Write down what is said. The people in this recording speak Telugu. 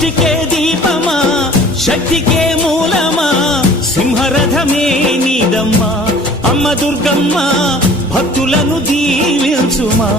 సృష్టికే దీపమా శక్తికే మూలమా సింహరథమే నీదమ్మా అమ్మ దుర్గమ్మ భక్తులను దీవించుమా